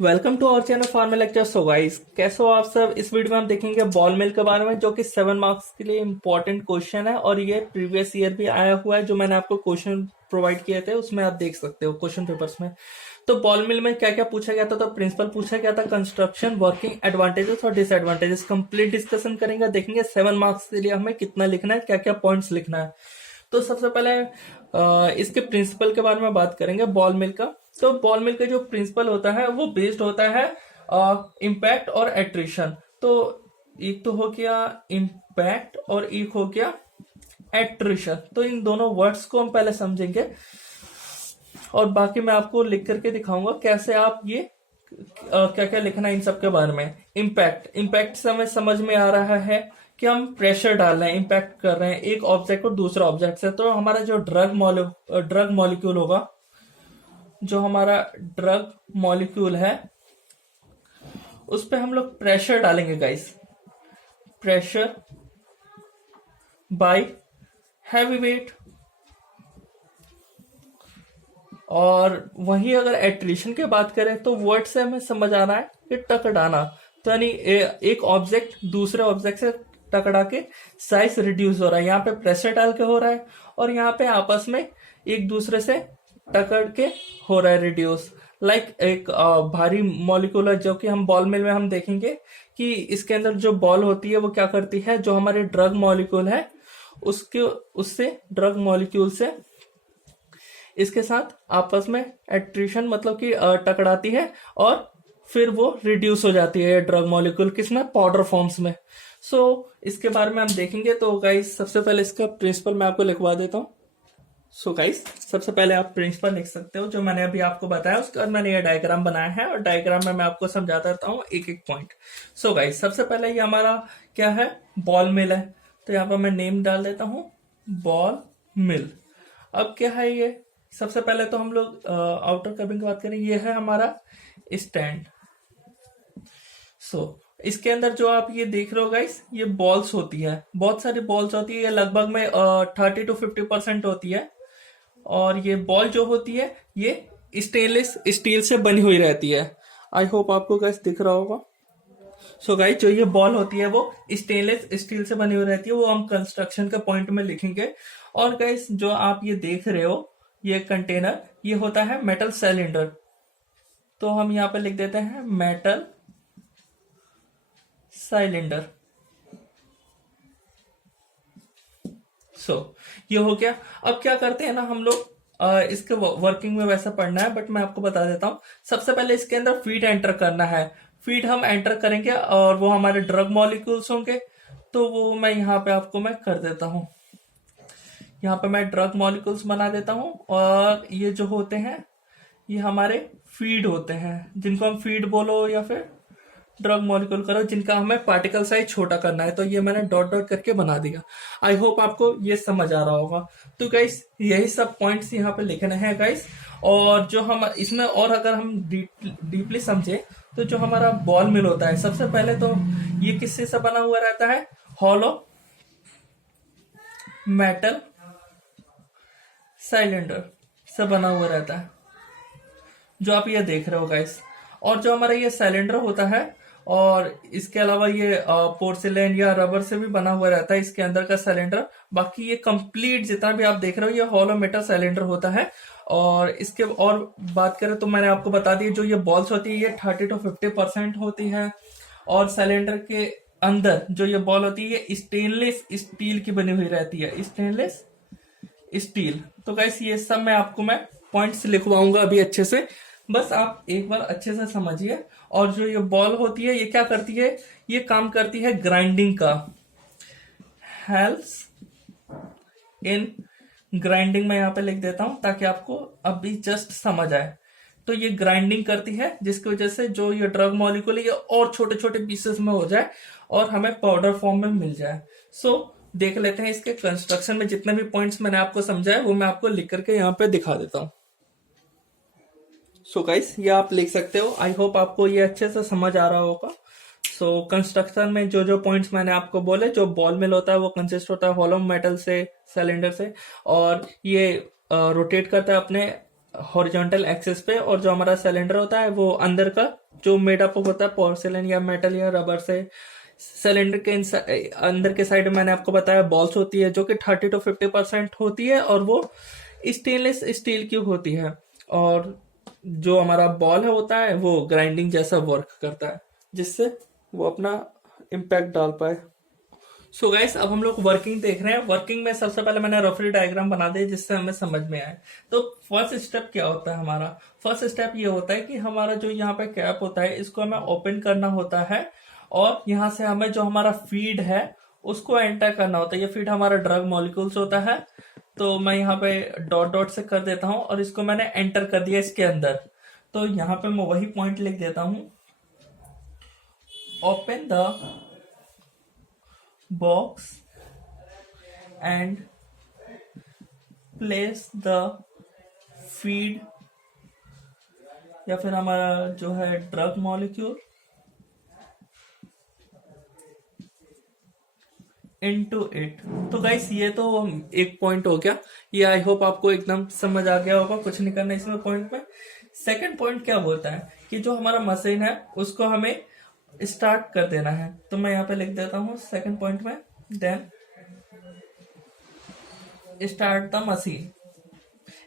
Welcome to our channel pharma lecture. So guys, कैसे हो आप सब। इस वीडियो में हम देखेंगे बॉल मिल के बारे में, जो कि 7 मार्क्स के लिए इम्पोर्टेंट क्वेश्चन है और ये प्रीवियस ईयर भी आया हुआ है। जो मैंने आपको क्वेश्चन प्रोवाइड किए थे उसमें आप देख सकते हो क्वेश्चन पेपर्स में। तो बॉल मिल में क्या क्या पूछा गया था, तो प्रिंसिपल पूछा गया था, कंस्ट्रक्शन, वर्किंग एडवांटेजेस और डिसएडवांटेजेस कंप्लीट डिस्कशन करेंगे। देखेंगे 7 मार्क्स के लिए हमें कितना लिखना है, क्या क्या पॉइंट्स लिखना है। तो सबसे पहले इसके प्रिंसिपल के बारे में बात करेंगे बॉल मिल का। तो बॉल मिल का जो प्रिंसिपल होता है वो बेस्ड होता है इम्पैक्ट और एट्रिशन। तो एक तो हो गया इम्पैक्ट और एक हो गया एट्रिशन। तो इन दोनों वर्ड्स को हम पहले समझेंगे और बाकी मैं आपको लिख करके दिखाऊंगा कैसे आप ये क्या क्या लिखना है इन सब के बारे में। इम्पैक्ट से हमें समझ में आ रहा है कि हम प्रेशर डाल रहे हैं, इम्पैक्ट कर रहे हैं एक ऑब्जेक्ट को दूसरा ऑब्जेक्ट से। तो हमारा जो ड्रग मॉलिक्यूल होगा, जो हमारा ड्रग मॉलिक्यूल है उस पे हम लोग प्रेशर डालेंगे guys. Pressure by heavy weight. और वही अगर एट्रिशन की बात करें तो वर्ड से हमें समझ आ रहा है कि टकराना। तो यानी एक ऑब्जेक्ट दूसरे ऑब्जेक्ट से टकरा के साइज रिड्यूस हो रहा है। यहाँ पे प्रेशर डाल के हो रहा है और यहाँ पे आपस में एक दूसरे से टकरा के हो रहा है रिड्यूस। लाइक एक भारी मॉलिक्यूल है जो कि हम बॉल मिल में हम देखेंगे कि इसके अंदर जो बॉल होती है वो क्या करती है, जो हमारे ड्रग मॉलिक्यूल है उसके उससे ड्रग मॉलिक्यूल से इसके साथ आपस में एट्रिशन मतलब कि टकराती है और फिर वो रिड्यूस हो जाती है ड्रग मॉलिक्यूल किसमें, पाउडर फॉर्म्स में। सो इसके बारे में हम देखेंगे। तो गाइस सबसे पहले इसका प्रिंसिपल मैं आपको लिखवा देता हूँ। सो गाइस सबसे पहले आप प्रिंसिपल लिख सकते हो जो मैंने अभी आपको बताया। उसके बाद मैंने ये डायग्राम बनाया है और डायग्राम में मैं आपको समझाता रहता हूँ एक एक पॉइंट। सो गाइस सबसे पहले ये हमारा क्या है, बॉल मिल है। तो यहाँ पर मैं नेम डाल देता हूँ बॉल मिल। अब क्या है ये, सबसे पहले तो हम लोग आउटर कबिंग की बात करें, ये है हमारा स्टैंड। इसके अंदर जो आप ये देख रहे हो गाइस, ये बॉल्स होती है, बहुत सारी बॉल्स होती है। ये लगभग में 30 to 50% होती है। और ये बॉल जो होती है ये स्टेनलेस स्टील से बनी हुई रहती है। आई होप आपको गाइस दिख रहा होगा। सो गाइस जो ये बॉल होती है वो स्टेनलेस स्टील से बनी हुई रहती है, वो हम कंस्ट्रक्शन के पॉइंट में लिखेंगे। और गाइस जो आप ये देख रहे हो ये कंटेनर, ये होता है मेटल सिलेंडर। तो हम यहाँ पे लिख देते हैं मेटल सिलेंडर। ये हो गया। अब क्या करते हैं ना हम लोग, इसके वर्किंग में वैसा पढ़ना है बट मैं आपको बता देता हूँ। सबसे पहले इसके अंदर फीड एंटर करना है। फीड हम एंटर करेंगे और वो हमारे ड्रग मॉलिक्यूल्स होंगे। तो वो मैं यहाँ पे आपको मैं कर देता हूँ। यहाँ पे मैं ड्रग मॉलिक्यूल्स बना देता हूँ और ये जो होते हैं ये हमारे फीड होते हैं, जिनको हम फीड बोलो या फिर ड्रग मॉलिक्यूल करो, जिनका हमें पार्टिकल साइज छोटा करना है। तो ये मैंने डॉट डॉट करके बना दिया। आई होप आपको ये समझ आ रहा होगा। तो गाइस यही सब पॉइंट्स यहाँ पे लिखने हैं गाइस। और जो हम इसमें और अगर हम डीपली समझे तो जो हमारा बॉल मिल होता है, सबसे पहले तो ये किससे से बना हुआ रहता है, हॉलो मेटल सिलेंडर से बना हुआ रहता है जो आप ये देख रहे हो गाइस। और जो हमारा ये सिलेंडर होता है और इसके अलावा ये पोर्सिलेन या रबर से भी बना हुआ रहता है इसके अंदर का सिलेंडर। बाकी ये कंप्लीट जितना भी आप देख रहे हो ये हॉलो मेटल सिलेंडर होता है। और इसके और बात करें तो मैंने आपको बता दी, जो ये बॉल्स होती है ये 30 to 50% होती है। और सिलेंडर के अंदर जो ये बॉल होती है ये स्टेनलेस स्टील की बनी हुई रहती है, स्टेनलेस स्टील। तो गाइस ये सब मैं पॉइंट्स लिखवाऊंगा अभी अच्छे से, बस आप एक बार अच्छे से समझिए। और जो ये बॉल होती है ये क्या करती है, ये काम करती है ग्राइंडिंग का, हेल्प्स इन ग्राइंडिंग। मैं यहाँ पे लिख देता हूं ताकि आपको अभी जस्ट समझ आए। तो ये ग्राइंडिंग करती है जिसकी वजह से जो ये ड्रग मॉलिक्यूल है ये और छोटे छोटे पीसेस में हो जाए और हमें पाउडर फॉर्म में मिल जाए। देख लेते हैं इसके कंस्ट्रक्शन में जितने भी पॉइंट्स मैंने आपको समझाए वो मैं आपको लिख करके यहाँ पे दिखा देता हूँ। गाइस ये आप लिख सकते हो। आई होप आपको ये अच्छे से समझ आ रहा होगा। कंस्ट्रक्शन में जो जो पॉइंट्स मैंने आपको बोले, जो बॉल मिल होता है वो कंसिस्ट होता है हॉलो मेटल से, सिलेंडर से। और ये रोटेट करता है अपने हॉरिजॉन्टल एक्सिस पे, और जो हमारा सिलेंडर होता है वो अंदर का जो मेडअप होता है पोर्सिलेन या मेटल या रबर से। सिलेंडर के अंदर के साइड मैंने आपको बताया बॉल्स होती है जो कि 30 to 50% होती है, और वो स्टेनलेस स्टील की होती है। और जो हमारा बॉल है होता है वो ग्राइंडिंग जैसा वर्क करता है, जिससे वो अपना इम्पैक्ट डाल पाए। सो गाइस, अब हम लोग वर्किंग देख रहे हैं। वर्किंग में सबसे पहले मैंने रफली डायग्राम बना दिया जिससे हमें समझ में आए। तो फर्स्ट स्टेप क्या होता है हमारा? फर्स्ट स्टेप ये होता है कि हमारा जो यहाँ पे कैप होता है इसको हमें ओपन करना होता है, और यहाँ से हमें जो हमारा फीड है उसको एंटर करना होता है। ये फीड हमारा ड्रग मॉलिक्यूल्स होता है। तो मैं यहाँ पे डॉट डॉट से कर देता हूँ, और इसको मैंने एंटर कर दिया इसके अंदर। तो यहाँ पे मैं वही पॉइंट लिख देता हूँ, open the box and place the feed, या फिर हमारा जो है ड्रग मॉलिक्यूल इनटू इट। तो गाइस ये तो एक पॉइंट हो गया। ये आई होप आपको एकदम समझ आ गया होगा, कुछ नहीं करना इसमें पॉइंट में। सेकंड पॉइंट क्या बोलता है कि जो हमारा मशीन है उसको हमें स्टार्ट कर देना है। तो मैं यहाँ पे लिख देता हूँ सेकंड पॉइंट में, देन स्टार्ट द मशीन।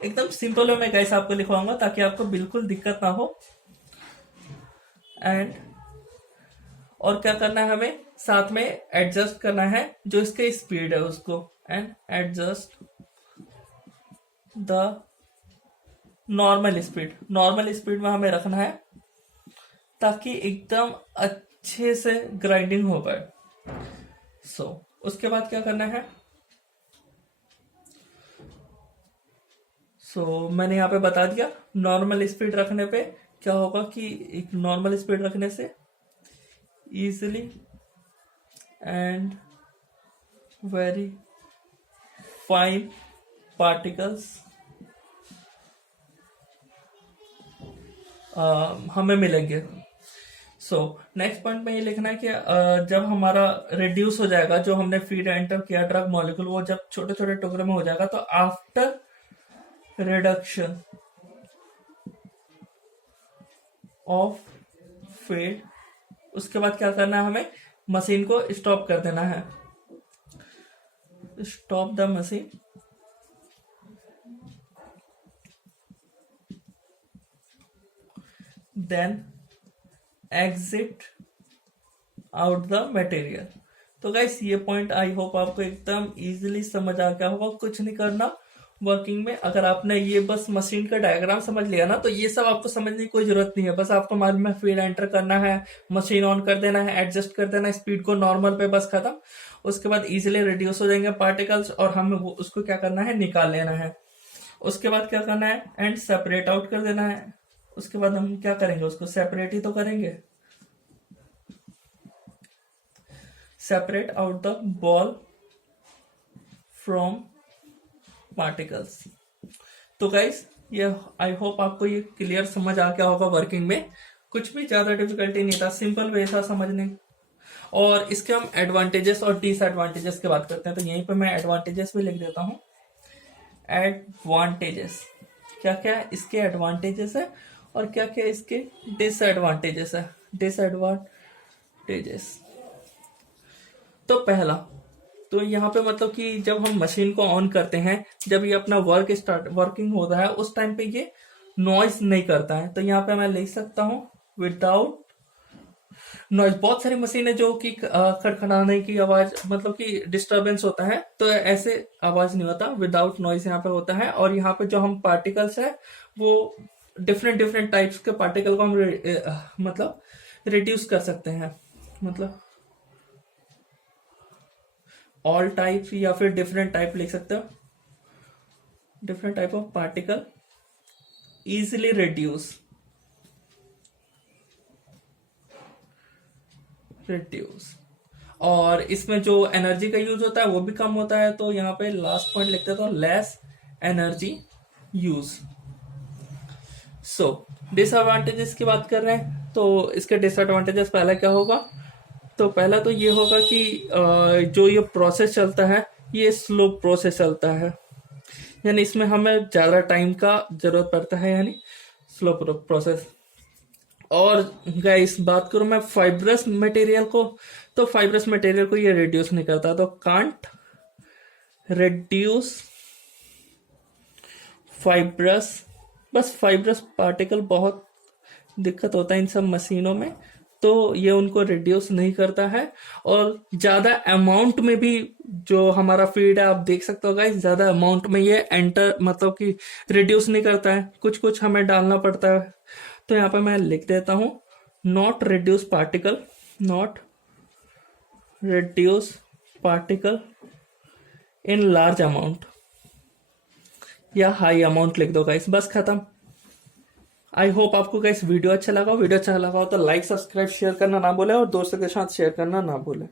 एकदम सिंपल वे में गाइस आपको लिखवाऊंगा ताकि आपको बिल्कुल दिक्कत ना हो। एंड और क्या करना है हमें साथ में एडजस्ट करना है जो इसके स्पीड है उसको, and adjust the normal speed. Normal speed में हमें रखना है ताकि एकदम अच्छे से ग्राइंडिंग हो पाए। उसके बाद क्या करना है? मैंने यहाँ पे बता दिया नॉर्मल स्पीड रखने पे क्या होगा कि एक नॉर्मल स्पीड रखने से easily and very fine particles हमें मिलेंगे। नेक्स्ट पॉइंट में ये लिखना है कि जब हमारा रिड्यूस हो जाएगा, जो हमने फीड एंटर किया ड्रग मॉलिक्यूल, वो जब छोटे छोटे टुकड़े में हो जाएगा, तो आफ्टर रिडक्शन ऑफ फीड, उसके बाद क्या करना है हमें? मशीन को स्टॉप कर देना है। Stop the machine, then exit out the material. तो गाइस ये पॉइंट आई होप आपको एकदम इजीली समझ आ गया होगा। कुछ नहीं करना वर्किंग में। अगर आपने ये बस मशीन का डायग्राम समझ लिया ना, तो ये सब आपको समझने की कोई जरूरत नहीं है। बस आपको मालूम है फीड एंटर करना है, मशीन ऑन कर देना है, एडजस्ट कर देना है स्पीड को नॉर्मल पे, बस खत्म। उसके बाद इजीली रिड्यूस हो जाएंगे पार्टिकल्स, और हमें उसको क्या करना है? निकाल लेना है। उसके बाद क्या करना है? एंड सेपरेट आउट कर देना है। उसके बाद हम क्या करेंगे? उसको सेपरेट ही तो करेंगे। Separate out the ball from particles. तो गाइस ये आई होप आपको ये क्लियर समझ आ गया होगा। वर्किंग में कुछ भी ज्यादा डिफिकल्टी नहीं था, सिंपल वे था समझने। और इसके हम एडवांटेजेस और डिसएडवांटेजेस की बात करते हैं। तो यहीं पे मैं एडवांटेजेस भी लिख देता हूँ। एडवांटेजेस क्या क्या है इसके एडवांटेजेस है, और क्या क्या इसके डिसएडवांटेजेस है। डिसएडवांटेजेस तो पहला तो यहाँ पे मतलब कि जब हम मशीन को ऑन करते हैं, जब ये अपना वर्किंग होता है, उस टाइम पे ये नॉइज नहीं करता है। तो यहाँ पे मैं लिख सकता हूँ विदाउट नॉइज। बहुत सारी मशीनें जो कि खड़खड़ाने की आवाज, मतलब कि डिस्टरबेंस होता है, तो ऐसे आवाज नहीं होता, विदाउट नॉइज यहाँ पे होता है। और यहाँ पे जो हम पार्टिकल्स है वो डिफरेंट डिफरेंट टाइप्स के पार्टिकल को हम मतलब रिड्यूस कर सकते हैं। मतलब ऑल टाइप या फिर डिफरेंट टाइप लिख सकते हो। Different type of particle easily reduce और इसमें जो एनर्जी का यूज होता है वो भी कम होता है। तो यहाँ पे लास्ट पॉइंट लिखते हैं तो लेस एनर्जी यूज। डिसएडवांटेजेस की बात कर रहे हैं, तो इसके डिसएडवांटेजेस पहला क्या होगा? तो पहला तो ये होगा कि जो ये प्रोसेस चलता है ये स्लो प्रोसेस चलता है। यानी इसमें हमें ज़्यादा टाइम का ज़रूरत पड़ता है, यानी स्लो प्रोसेस। और गाइस बात करूं मैं फाइब्रस मटेरियल को, तो फाइब्रस मटेरियल को ये रिड्यूस नहीं करता, तो कांट रिड्यूस फाइब्रस। बस फाइब्रस पार्टिकल बहुत दिक्कत होता है इन सब मशीनों में, तो ये उनको रिड्यूस नहीं करता है। और ज़्यादा अमाउंट में भी जो हमारा फीड है, आप देख सकते हो गाइस, ज़्यादा अमाउंट में ये एंटर मतलब कि रिड्यूस नहीं करता है, कुछ कुछ हमें डालना पड़ता है। तो यहाँ पे मैं लिख देता हूँ not reduce particle, not reduce particle in large amount, या हाई अमाउंट लिख दो गाइस, बस खत्म। आई होप आपको गाइस वीडियो अच्छा लगा हो तो लाइक सब्सक्राइब शेयर करना ना भूले और दोस्तों के साथ शेयर करना ना भूले।